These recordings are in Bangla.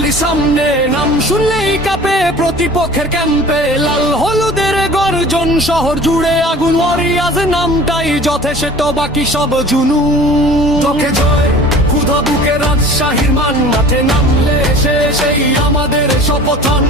চলি সামনে, নাম শুনলেই কাঁপে প্রতিপক্ষের ক্যাম্পে। লাল হলুদের গর্জন, শহর জুড়ে আগুন। ওয়ারিয়ার্স নামটাই যথেষ্ট, বাকি সব জুনু। চোখে জয়, ক্ষুধা বুকে রাজশাহীর মান। মাঠে নামলে সেই আমাদের শপথন।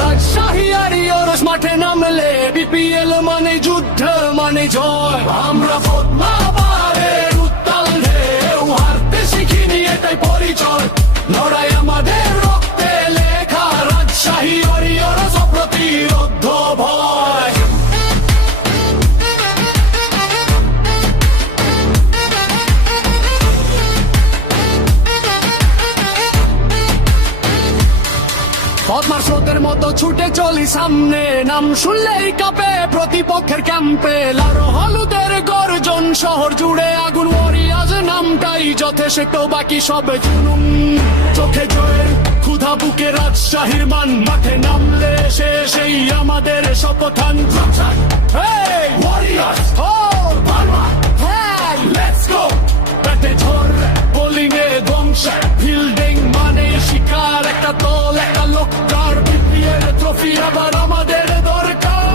রাজশাহী ওয়ারিয়র্স মাঠে নামলে বিপিএল মানে যুদ্ধ মানে জয়। আমরা পদ্মা পাড়ের উত্তাল ঢেউ, হারতে শিখিনি এটাই পরিচয়। লড়াই আমাদের রক্তে লেখা, রাজশাহী ওয়ারিয়র্স অপ্রতিরোধ্য ভয়। পদ্মার স্রোতের মতো ছুটে চলি সামনে, নাম শুনলেই কাঁপে প্রতিপক্ষের ক্যাম্পে। লাল হলুদের গর্জন, শহর জুড়ে আগুন। ওয়ারিয়র্স নামটাই যথেষ্ট, বাকি সব জুনুন। চোখে জয়ের ক্ষুধা বুকে রাজশাহীর মান। মাঠে নামলে সেই আমাদের শপথন। ব্যাটে ঝড়, বোলিং এ ধ্বংস, ফিল্ডিং মানে শিকার। একটা দল একটা লক্ষ্য, বিপিএল ট্রফি আবার আমাদের দরকার।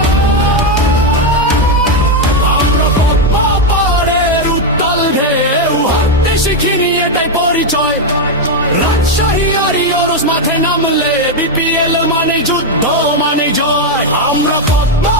আমরা পদ্মা পাড়ের উত্তাল ঢেউ, হারতে শিখিনি এটাই পরিচয়। রাজশাহী ওয়ারিয়র্স মাঠে নামলে বিপিএল মানে যুদ্ধ মানে জয়। আমরা পদ্মা